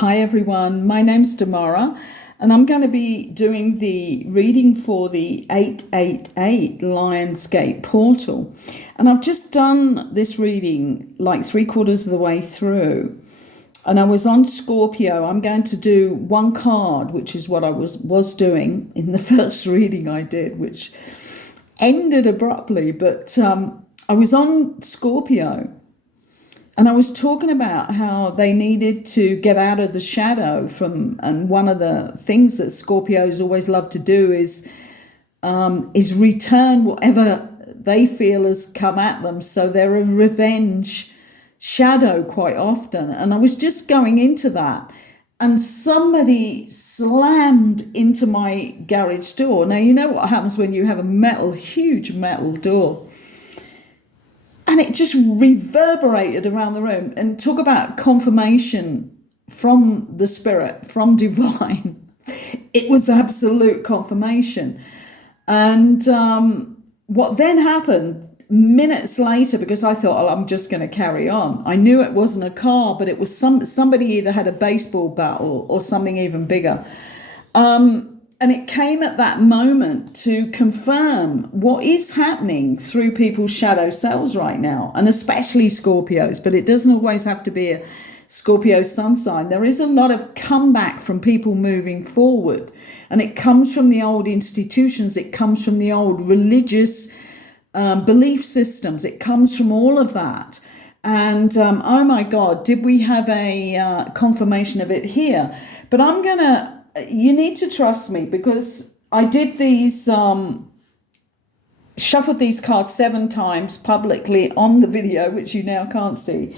Hi everyone, my name's Damara and I'm going to be doing the reading for the 888 Lionsgate portal. And I've just done this reading like 3/4 of the way through. And I was on Scorpio. I'm going to do one card, which is what I was doing in the first reading I did, which ended abruptly. But I was on Scorpio. And I was talking about how they needed to get out of the shadow and one of the things that Scorpios always love to do is return whatever they feel has come at them. So they're a revenge shadow quite often. And I was just going into that, and somebody slammed into my garage door. Now, you know what happens when you have a huge metal door. And it just reverberated around the room. And talk about confirmation from the spirit, from divine. It was absolute confirmation. And what then happened minutes later, because I thought, oh, I'm just going to carry on. I knew it wasn't a car, but it was somebody either had a baseball bat or something even bigger. And it came at that moment to confirm what is happening through people's shadow selves right now, and especially Scorpios, but it doesn't always have to be a Scorpio sun sign. There is a lot of comeback from people moving forward, and it comes from the old institutions. It comes from the old religious belief systems. It comes from all of that. And oh my God, did we have a confirmation of it here? But you need to trust me, because I did these, shuffled these cards 7 times publicly on the video, which you now can't see.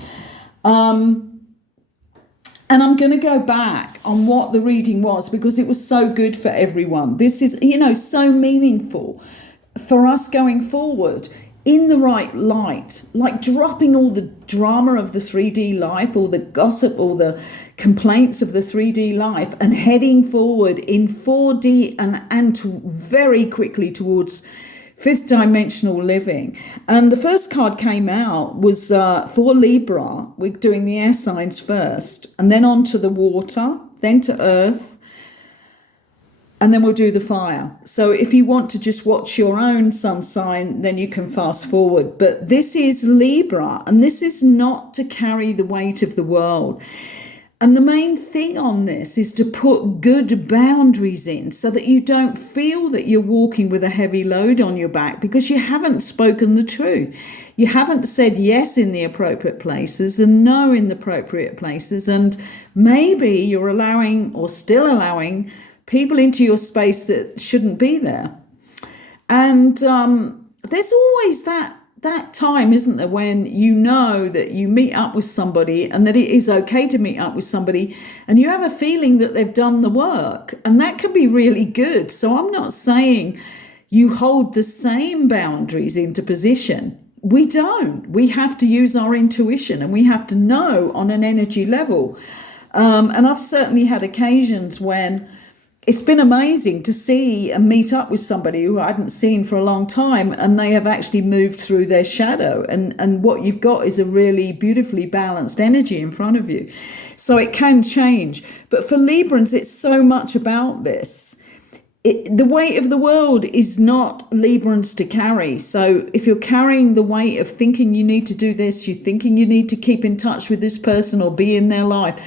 And I'm going to go back on what the reading was, because it was so good for everyone. This is, so meaningful for us going forward in the right light, like dropping all the drama of the 3D life, all the gossip, all the complaints of the 3D life, and heading forward in 4D and very quickly towards 5th dimensional living. And the first card came out was for Libra. We're doing the air signs first, and then on to the water, then to earth, and then we'll do the fire. So if you want to just watch your own sun sign, then you can fast forward. But this is Libra, and this is not to carry the weight of the world. And the main thing on this is to put good boundaries in, so that you don't feel that you're walking with a heavy load on your back, because you haven't spoken the truth. You haven't said yes in the appropriate places and no in the appropriate places. And maybe you're allowing, or still allowing, people into your space that shouldn't be there. And there's always that time, isn't there, when you know that you meet up with somebody and that it is okay to meet up with somebody, and you have a feeling that they've done the work, and that can be really good. So I'm not saying you hold the same boundaries into position. We don't. We have to use our intuition, and we have to know on an energy level. And I've certainly had occasions when it's been amazing to see and meet up with somebody who I hadn't seen for a long time, and they have actually moved through their shadow. And what you've got is a really beautifully balanced energy in front of you. So it can change. But for Librans, it's so much about this. The weight of the world is not Librans to carry. So if you're carrying the weight of thinking you need to do this, you're thinking you need to keep in touch with this person or be in their life,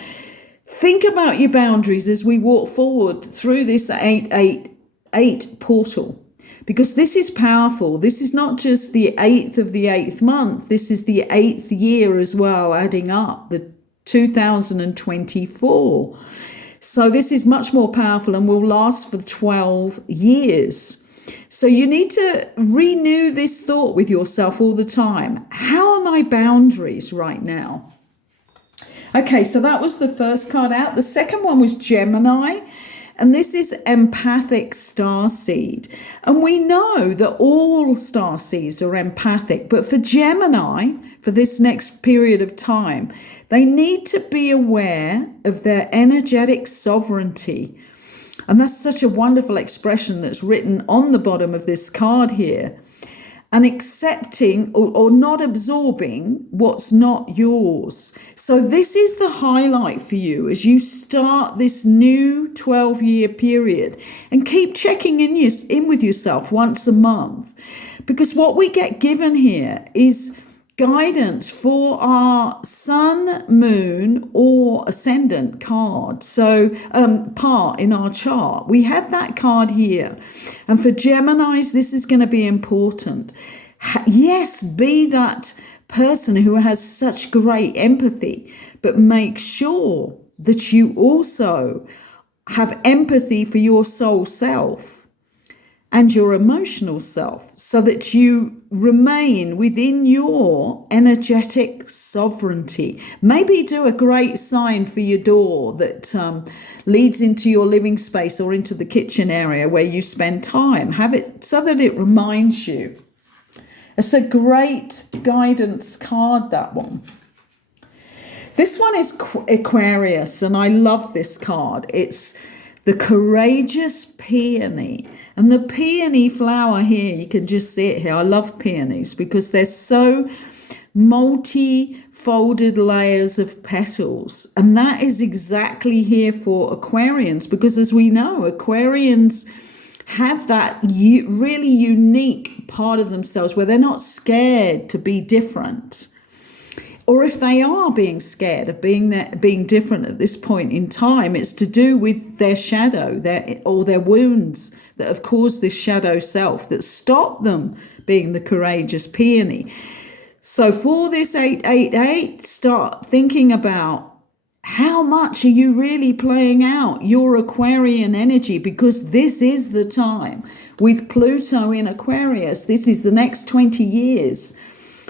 think about your boundaries as we walk forward through this 888 portal, because this is powerful. This is not just the 8th of the 8th month. This is the 8th year as well, adding up the 2024. So this is much more powerful and will last for 12 years. So you need to renew this thought with yourself all the time. How are my boundaries right now? Okay, so that was the first card out. The second one was Gemini, and this is empathic starseed. And we know that all starseeds are empathic, but for Gemini, for this next period of time, they need to be aware of their energetic sovereignty. And that's such a wonderful expression that's written on the bottom of this card here. and accepting or not absorbing what's not yours. So this is the highlight for you as you start this new 12-year period, and keep checking in with yourself once a month, because what we get given here is guidance for our sun, moon, or ascendant card. So part in our chart, we have that card here. And for Geminis, this is going to be important. Yes, be that person who has such great empathy, but make sure that you also have empathy for your soul self and your emotional self, so that you remain within your energetic sovereignty. Maybe do a great sign for your door that leads into your living space or into the kitchen area where you spend time. Have it so that it reminds you. It's a great guidance card, that one. This one is Aquarius, and I love this card. It's the Courageous Peony. And the peony flower here, you can just see it here. I love peonies because they're so multi-folded layers of petals. And that is exactly here for Aquarians, because as we know, Aquarians have that really unique part of themselves where they're not scared to be different. Or if they are being scared of being different at this point in time, it's to do with their shadow, their wounds that have caused this shadow self that stop them being the courageous peony. So for this 888, start thinking about how much are you really playing out your Aquarian energy, because this is the time with Pluto in Aquarius. This is the next 20 years.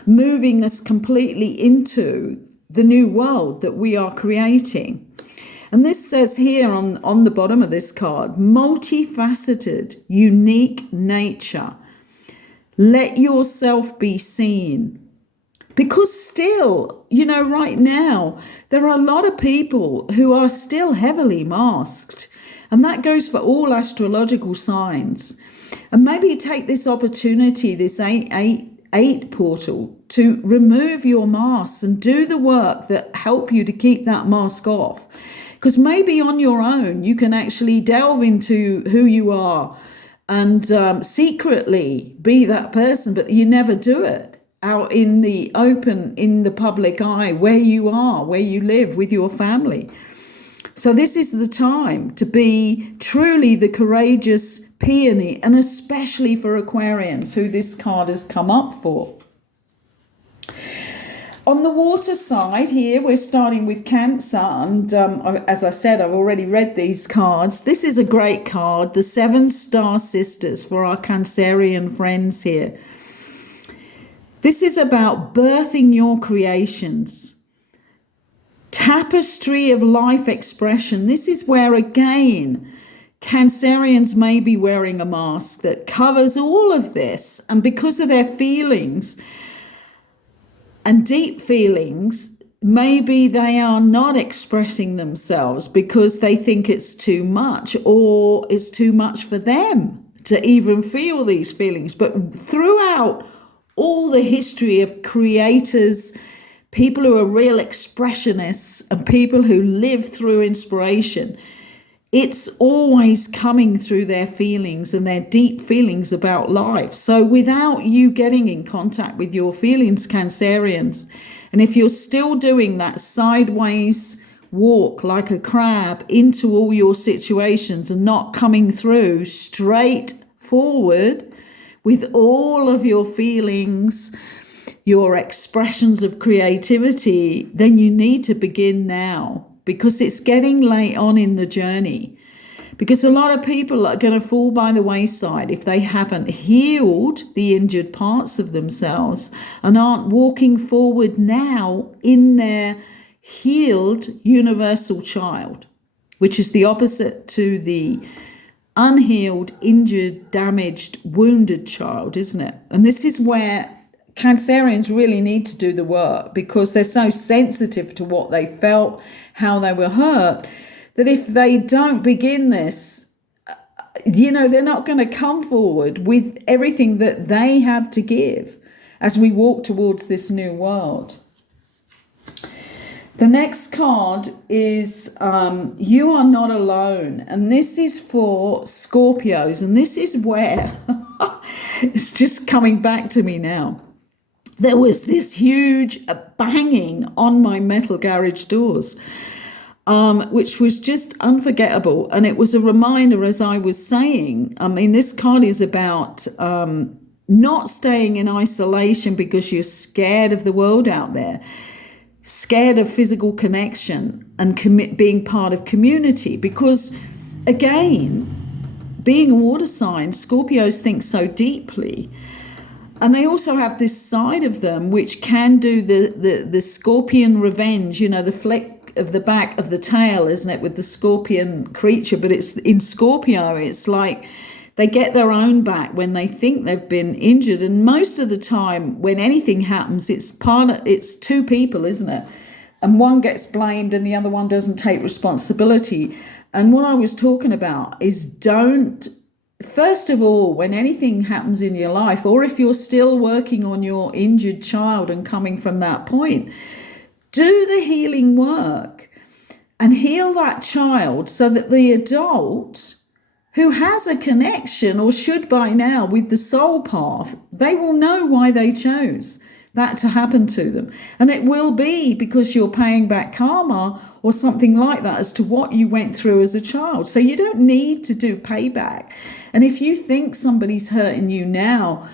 Moving us completely into the new world that we are creating. And this says here on the bottom of this card, multifaceted, unique nature. Let yourself be seen. Because still, right now, there are a lot of people who are still heavily masked. And that goes for all astrological signs. And maybe take this opportunity, this 8 portal, to remove your masks and do the work that help you to keep that mask off. Because maybe on your own, you can actually delve into who you are and secretly be that person, but you never do it out in the open, in the public eye, where you are, where you live with your family. So this is the time to be truly the courageous peony, and especially for Aquarians, who this card has come up for. On the water side here, we're starting with Cancer, and as I said, I've already read these cards. This is a great card, the 7 Star Sisters, for our Cancerian friends here. This is about birthing your creations. Tapestry of life expression. This is where, again, Cancerians may be wearing a mask that covers all of this, and because of their feelings and deep feelings, maybe they are not expressing themselves because they think it's too much, or it's too much for them to even feel these feelings. But throughout all the history of creators, people who are real expressionists and people who live through inspiration, it's always coming through their feelings and their deep feelings about life. So without you getting in contact with your feelings, Cancerians, and if you're still doing that sideways walk like a crab into all your situations and not coming through straight forward with all of your feelings, your expressions of creativity, then you need to begin now, because it's getting late on in the journey. Because a lot of people are going to fall by the wayside if they haven't healed the injured parts of themselves and aren't walking forward now in their healed universal child, which is the opposite to the unhealed, injured, damaged, wounded child, isn't it? And this is where Cancerians really need to do the work, because they're so sensitive to what they felt, how they were hurt, that if they don't begin this, they're not going to come forward with everything that they have to give as we walk towards this new world. The next card is You Are Not Alone. And this is for Scorpios. And this is where it's just coming back to me now. There was this huge banging on my metal garage doors, which was just unforgettable. And it was a reminder, as I was saying, this card is about not staying in isolation because you're scared of the world out there, scared of physical connection and being part of community. Because, again, being a water sign, Scorpios think so deeply. And they also have this side of them which can do the scorpion revenge, the flick of the back of the tail, isn't it, with the scorpion creature. But it's in Scorpio, it's like they get their own back when they think they've been injured. And most of the time when anything happens, it's two people, isn't it? And one gets blamed and the other one doesn't take responsibility. And what I was talking about is first of all, when anything happens in your life, or if you're still working on your injured child and coming from that point, do the healing work and heal that child so that the adult who has a connection, or should by now, with the soul path, they will know why they chose that to happen to them. And it will be because you're paying back karma or something like that as to what you went through as a child. So you don't need to do payback. And if you think somebody's hurting you now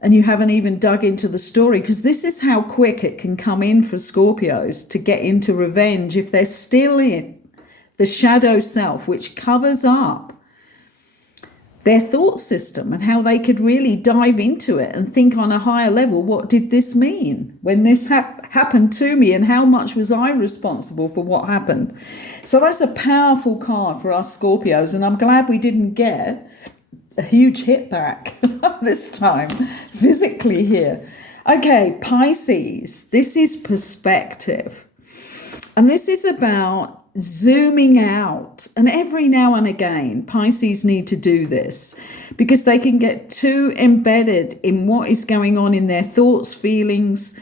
and you haven't even dug into the story, because this is how quick it can come in for Scorpios to get into revenge if they're still in the shadow self, which covers up their thought system and how they could really dive into it and think on a higher level, what did this mean when this happened to me, and how much was I responsible for what happened? So that's a powerful card for us Scorpios, and I'm glad we didn't get a huge hit back this time physically here. Okay, Pisces, this is perspective, and this is about zooming out. And every now and again, Pisces need to do this because they can get too embedded in what is going on in their thoughts, feelings,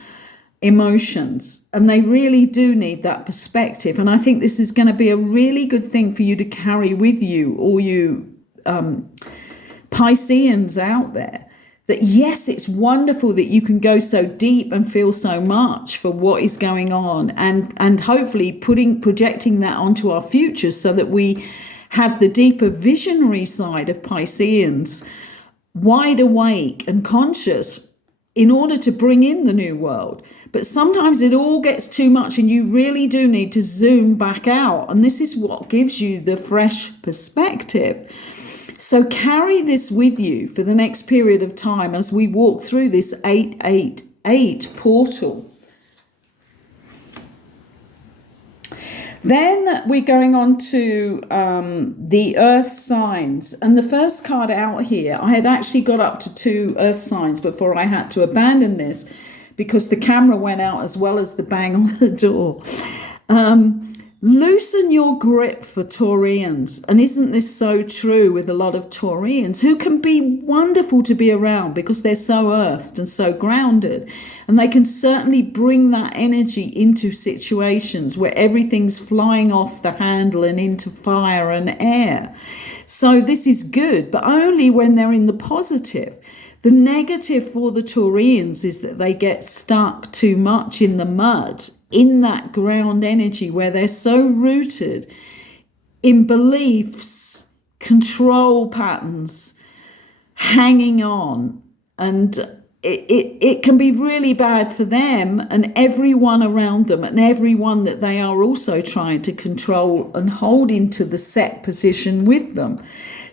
emotions, and they really do need that perspective. And I think this is going to be a really good thing for you to carry with you, all you Pisceans out there, that yes, it's wonderful that you can go so deep and feel so much for what is going on, and hopefully projecting that onto our future so that we have the deeper visionary side of Pisceans wide awake and conscious in order to bring in the new world. But sometimes it all gets too much and you really do need to zoom back out. And this is what gives you the fresh perspective. So carry this with you for the next period of time as we walk through this 888 portal. Then we're going on to the earth signs. And the first card out here, I had actually got up to 2 earth signs before I had to abandon this because the camera went out as well as the bang on the door. Loosen your grip for Taurians. And isn't this so true with a lot of Taurians who can be wonderful to be around because they're so earthed and so grounded. And they can certainly bring that energy into situations where everything's flying off the handle and into fire and air. So this is good, but only when they're in the positive. The negative for the Taurians is that they get stuck too much in the mud, in that ground energy where they're so rooted in beliefs, control patterns, hanging on. And it can be really bad for them and everyone around them and everyone that they are also trying to control and hold into the set position with them.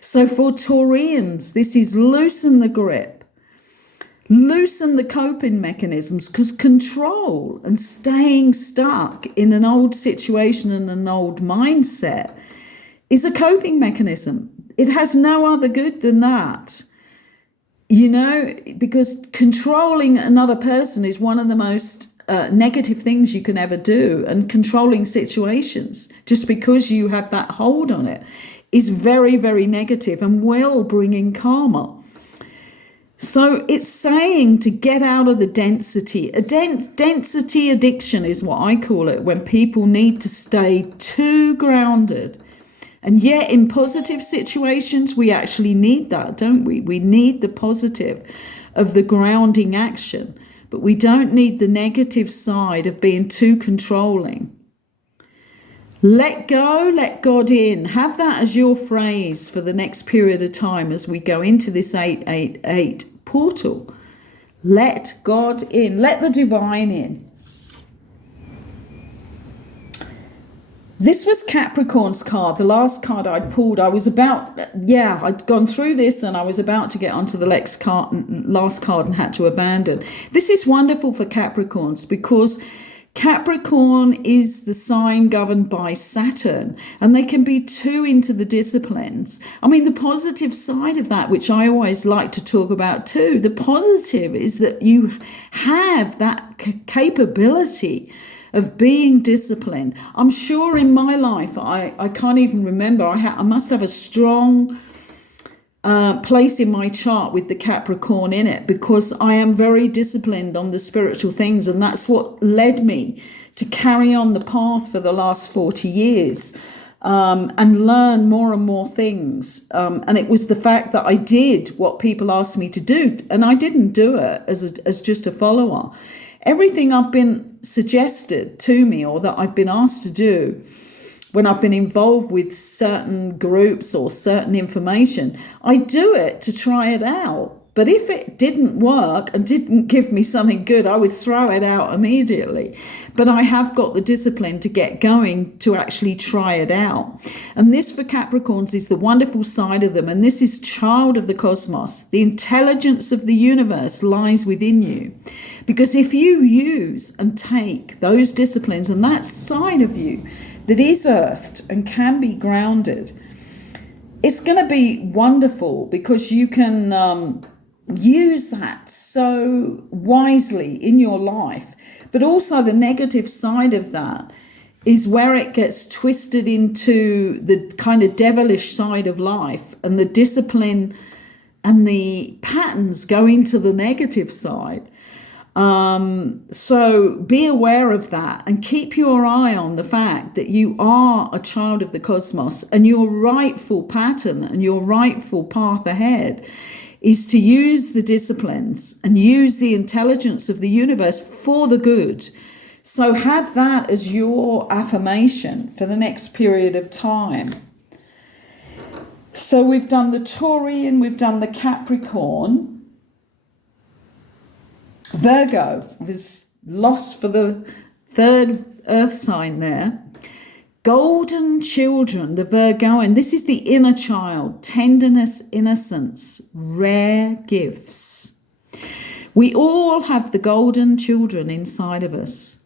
So for Taurians, this is loosen the grip. Loosen the coping mechanisms, because control and staying stuck in an old situation and an old mindset is a coping mechanism. It has no other good than that, because controlling another person is one of the most negative things you can ever do. And controlling situations just because you have that hold on it is very, very negative and will bring in karma. So it's saying to get out of the density. Density addiction is what I call it, when people need to stay too grounded. And yet in positive situations, we actually need that, don't we? We need the positive of the grounding action, but we don't need the negative side of being too controlling. Let go, let God in. Have that as your phrase for the next period of time as we go into this 888 portal. Let God in. Let the divine in. This was Capricorn's card, the last card I'd pulled. I'd gone through this and I was about to get onto the last card and had to abandon. This is wonderful for Capricorns because Capricorn is the sign governed by Saturn, and they can be too into the disciplines. I mean, the positive side of that, which I always like to talk about too, the positive is that you have that capability of being disciplined. I'm sure in my life, I can't even remember, I must have a strong place in my chart with the Capricorn in it, because I am very disciplined on the spiritual things, and that's what led me to carry on the path for the last 40 years and learn more and more things. And it was the fact that I did what people asked me to do, and I didn't do it as just a follower. Everything I've been suggested to me or that I've been asked to do when I've been involved with certain groups or certain information, I do it to try it out. But if it didn't work and didn't give me something good, I would throw it out immediately. But I have got the discipline to get going to actually try it out. And this for Capricorns is the wonderful side of them. And this is child of the cosmos. The intelligence of the universe lies within you. Because if you use and take those disciplines and that side of you that is earthed and can be grounded, it's going to be wonderful, because you can use that so wisely in your life. But also the negative side of that is where it gets twisted into the kind of devilish side of life, and the discipline and the patterns go into the negative side. So be aware of that and keep your eye on the fact that you are a child of the cosmos, and your rightful pattern and your rightful path ahead is to use the disciplines and use the intelligence of the universe for the good. So have that as your affirmation for the next period of time. So we've done the Taurian, we've done the Capricorn. Virgo was lost for the third earth sign there. Golden children, the Virgoan. This is the inner child, tenderness, innocence, rare gifts. We all have the golden children inside of us.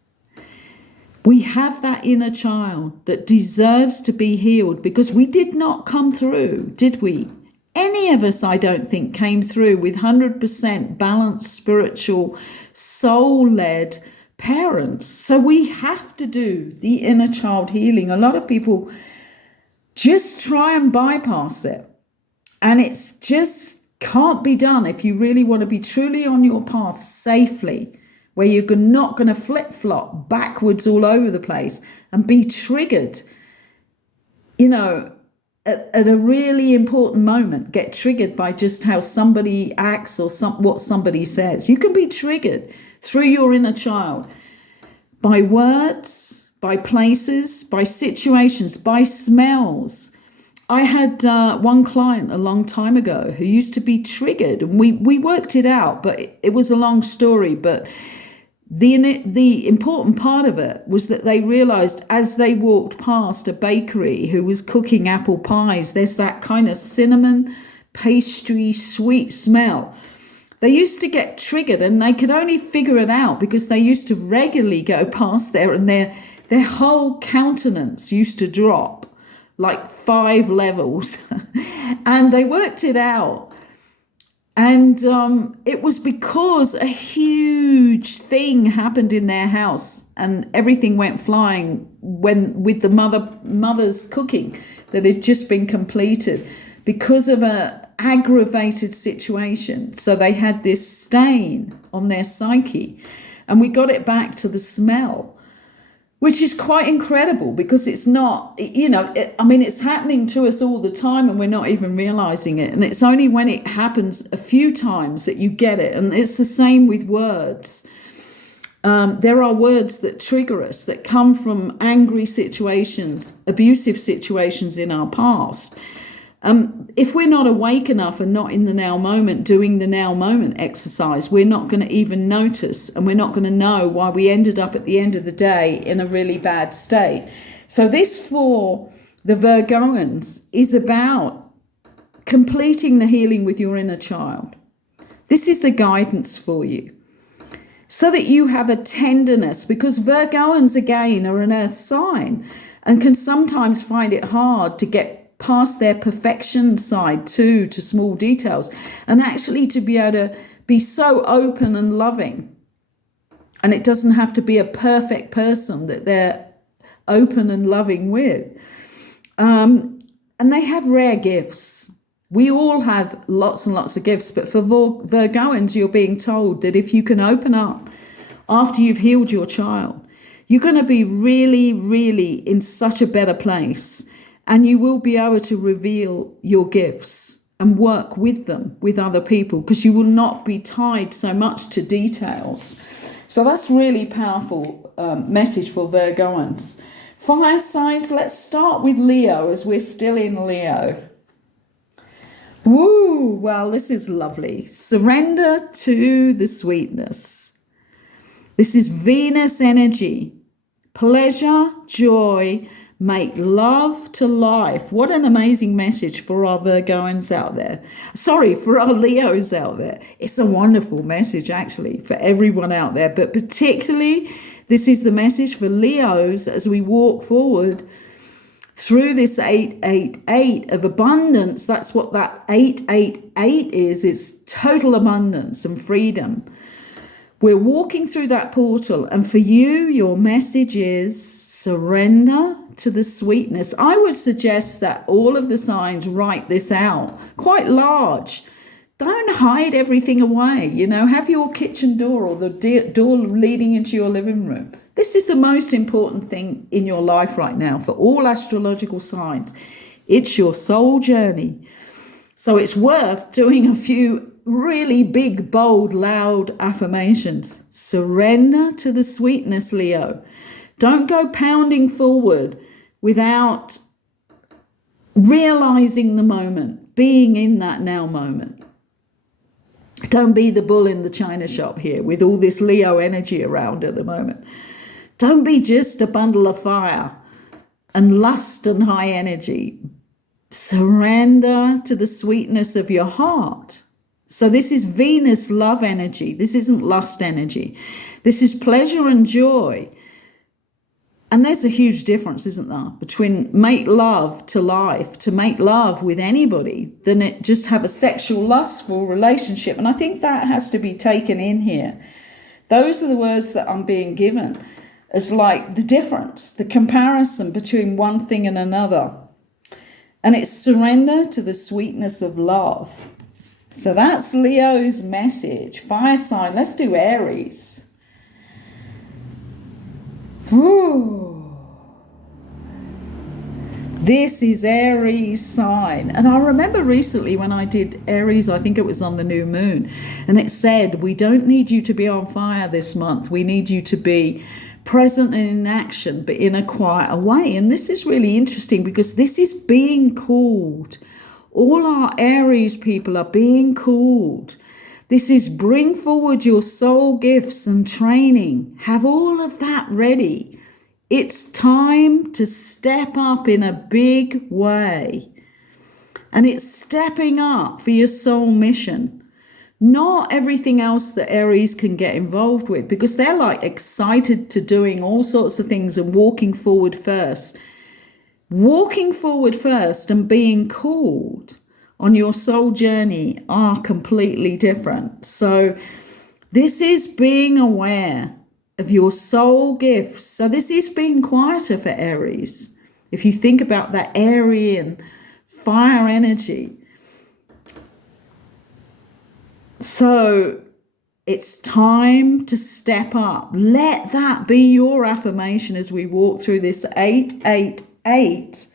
We have that inner child that deserves to be healed, because we did not come through, did we? Any of us, I don't think, came through with 100% balanced, spiritual, soul-led parents. So we have to do the inner child healing. A lot of people just try and bypass it. And it's just can't be done if you really want to be truly on your path safely, where you're not going to flip-flop backwards all over the place and be triggered, at a really important moment, get triggered by just how somebody acts or what somebody says. You can be triggered through your inner child by words, by places, by situations, by smells. I had one client a long time ago who used to be triggered, and we worked it out, but it was a long story. But the important part of it was that they realized as they walked past a bakery who was cooking apple pies, there's that kind of cinnamon, pastry, sweet smell. They used to get triggered, and they could only figure it out because they used to regularly go past there, and their whole countenance used to drop like 5 levels. And they worked it out. And it was because a huge thing happened in their house, and everything went flying when with the mother's cooking that had just been completed because of a aggravated situation. So they had this stain on their psyche, and we got it back to the smell, which is quite incredible because it's not, it's happening to us all the time and we're not even realizing it. And it's only when it happens a few times that you get it. And it's the same with words. There are words that trigger us, that come from angry situations, abusive situations in our past. If we're not awake enough and not in the now moment, doing the now moment exercise, we're not going to even notice, and we're not going to know why we ended up at the end of the day in a really bad state. So this for the Virgoans is about completing the healing with your inner child. This is the guidance for you, so that you have a tenderness, because Virgoans again are an earth sign and can sometimes find it hard to get past their perfection side too, to small details, and actually to be able to be so open and loving. And it doesn't have to be a perfect person that they're open and loving with. And they have rare gifts. We all have lots and lots of gifts, but for Virgoans, you're being told that if you can open up after you've healed your child, you're going to be really, really in such a better place. And you will be able to reveal your gifts and work with them, with other people, because you will not be tied so much to details. So that's really powerful message for Virgoans. Fire signs, let's start with Leo, as we're still in Leo. Woo, well, this is lovely. Surrender to the sweetness. This is Venus energy. Pleasure, joy, make love to life. What an amazing message for our Virgoans out there. Sorry, for our Leos out there. It's a wonderful message, actually, for everyone out there. But particularly, this is the message for Leos as we walk forward through this 888 of abundance. That's what that 888 is. It's total abundance and freedom. We're walking through that portal. And for you, your message is surrender to the sweetness. I would suggest that all of the signs write this out quite large. Don't hide everything away. Have your kitchen door or the door leading into your living room. This is the most important thing in your life right now for all astrological signs. It's your soul journey. So it's worth doing a few really big, bold, loud affirmations. Surrender to the sweetness, Leo. Don't go pounding forward without realizing the moment, being in that now moment. Don't be the bull in the china shop here with all this Leo energy around at the moment. Don't be just a bundle of fire and lust and high energy. Surrender to the sweetness of your heart. So this is Venus love energy. This isn't lust energy. This is pleasure and joy. And there's a huge difference, isn't there, between make love to life, to make love with anybody, than it just have a sexual, lustful relationship. And I think that has to be taken in here. Those are the words that I'm being given as like the difference, the comparison between one thing and another. And it's surrender to the sweetness of love. So that's Leo's message. Fire sign, let's do Aries. Ooh. This is Aries sign. And I remember recently when I did Aries, I think it was on the new moon, and it said, we don't need you to be on fire this month. We need you to be present and in action, but in a quieter way. And this is really interesting because this is being called. All our Aries people are being called. This is bring forward your soul gifts and training. Have all of that ready. It's time to step up in a big way. And it's stepping up for your soul mission. Not everything else that Aries can get involved with, because they're like excited to doing all sorts of things and walking forward first. Walking forward first and being called on your soul journey are completely different. So this is being aware of your soul gifts. So this is being quieter for Aries. If you think about that Aryan fire energy. So it's time to step up. Let that be your affirmation as we walk through this 888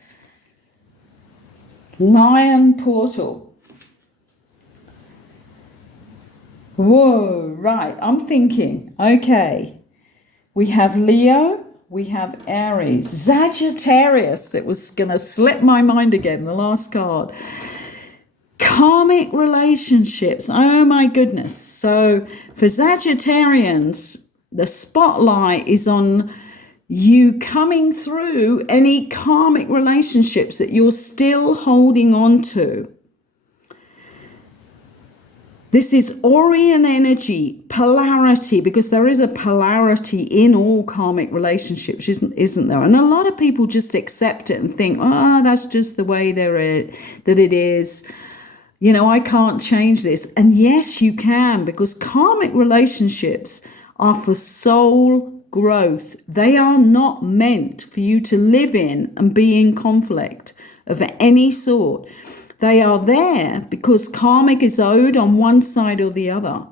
Lion portal. Whoa, right. I'm thinking, okay, we have Leo, we have Aries, Sagittarius. It was going to slip my mind again, the last card. Karmic relationships. Oh my goodness. So for Sagittarians, the spotlight is on you coming through any karmic relationships that you're still holding on to. This is Orion energy, polarity, because there is a polarity in all karmic relationships, isn't there? And a lot of people just accept it and think, oh, that's just the way that it is. You know, I can't change this. And yes, you can, because karmic relationships are for soul growth. They are not meant for you to live in and be in conflict of any sort. They are there because karmic is owed on one side or the other.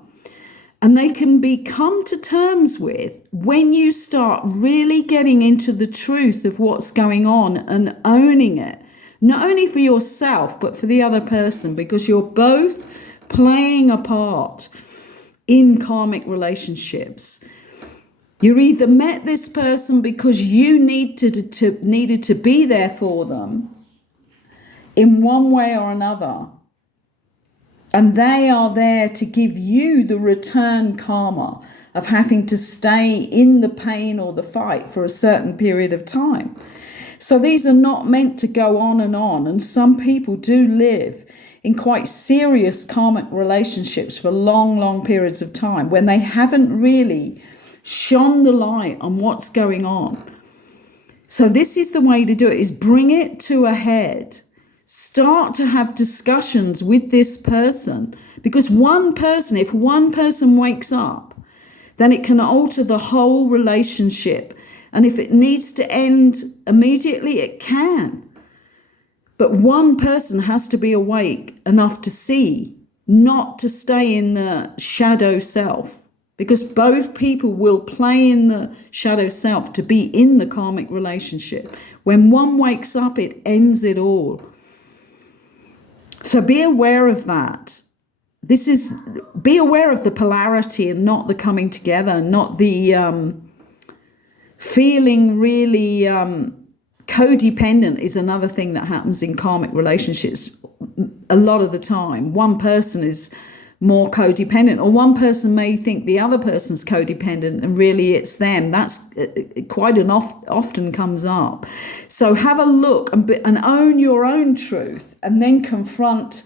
And they can be come to terms with when you start really getting into the truth of what's going on and owning it. Not only for yourself, but for the other person, because you're both playing a part in karmic relationships. You either met this person because you needed to be there for them in one way or another, and they are there to give you the return karma of having to stay in the pain or the fight for a certain period of time. So these are not meant to go on, and some people do live in quite serious karmic relationships for long, long periods of time when they haven't really shone the light on what's going on. So this is the way to do it, is bring it to a head. Start to have discussions with this person, because if one person wakes up, then it can alter the whole relationship. And if it needs to end immediately, it can. But one person has to be awake enough to see, not to stay in the shadow self. Because both people will play in the shadow self to be in the karmic relationship. When one wakes up, it ends it all. So be aware of that. Be aware of the polarity and not the coming together, not the feeling really codependent is another thing that happens in karmic relationships a lot of the time. One person is more codependent, or one person may think the other person's codependent and really it's them. That's quite often comes up. So have a look and own your own truth, and then confront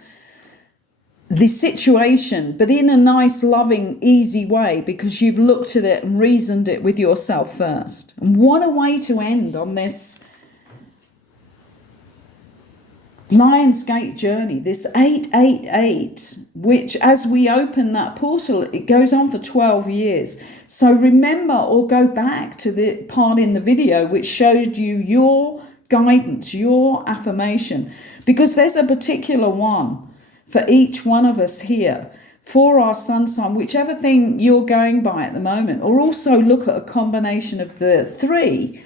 the situation, but in a nice, loving, easy way, because you've looked at it and reasoned it with yourself first. And what a way to end on this Lion's Gate journey, this 888, which as we open that portal, it goes on for 12 years. So remember, or go back to the part in the video which showed you your guidance, your affirmation, because there's a particular one for each one of us here for our sun sign, whichever thing you're going by at the moment, or also look at a combination of the three.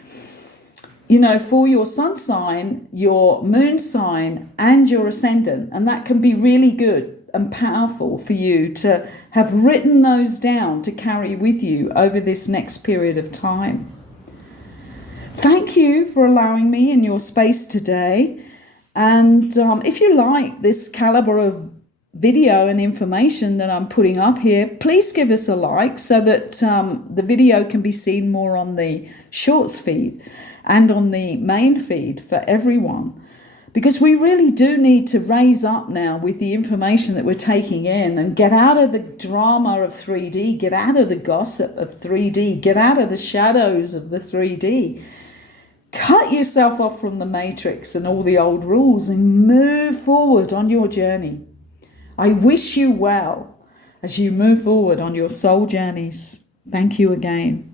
You know, for your sun sign, your moon sign, and your ascendant. And that can be really good and powerful for you to have written those down to carry with you over this next period of time. Thank you for allowing me in your space today. And if you like this caliber of video and information that I'm putting up here, please give us a like so that the video can be seen more on the shorts feed and on the main feed for everyone, because we really do need to raise up now with the information that we're taking in and get out of the drama of 3D, get out of the gossip of 3D, get out of the shadows of the 3D, cut yourself off from the matrix and all the old rules and move forward on your journey. I wish you well as you move forward on your soul journeys. Thank you again.